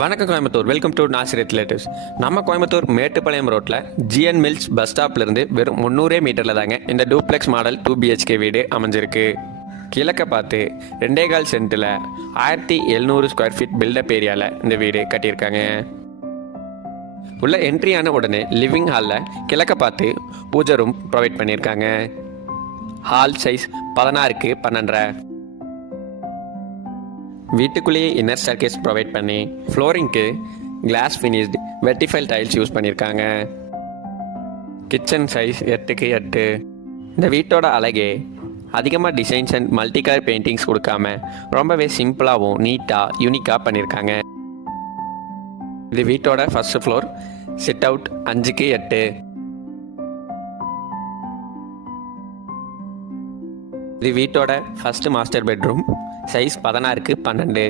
வணக்கம் Coimbatore. Welcome to நாசிரியத் relatives. நம்ம கோயம்புத்தூர் மேட்டுப்பாளையம் ரோட்டில் ஜிஎன் மில்ஸ் பஸ் ஸ்டாப்லேருந்து வெறும் 300 மீட்டரில் தாங்க இந்த டூப்ளெக்ஸ் மாடல் 2 BHK வீடு அமைஞ்சிருக்கு. கிழக்க பார்த்து 2.25 சென்ட்டில் 1700 ஸ்கொயர் ஃபீட் பில்டப் ஏரியாவில் இந்த வீடு கட்டியிருக்காங்க. உள்ள என்ட்ரியான உடனே லிவிங் ஹாலில் கிழக்க பார்த்து பூஜை ரூம் ப்ரொவைட் பண்ணியிருக்காங்க. ஹால் சைஸ் 16க்கு 12. வீட்டுக்குள்ளேயே இன்னர் ஸ்டேர்கேஸ் ப்ரொவைட் பண்ணி ஃப்ளோரிங்க்கு கிளாஸ் ஃபினிஷ்டு வெர்டிஃபைல் டைல்ஸ் யூஸ் பண்ணியிருக்காங்க. கிச்சன் சைஸ் 8க்கு 8. இந்த வீட்டோட அழகே அதிகமாக designs and multi colour paintings கொடுக்காம ரொம்பவே சிம்பிளாகவும் நீட்டாக யூனிக்காக பண்ணியிருக்காங்க. இது வீட்டோட ஃபர்ஸ்ட் ஃப்ளோர். சிட் அவுட் 5க்கு 8. இது வீட்டோட ஃபர்ஸ்ட் மாஸ்டர் பெட்ரூம். சைஸ் 16க்கு 12.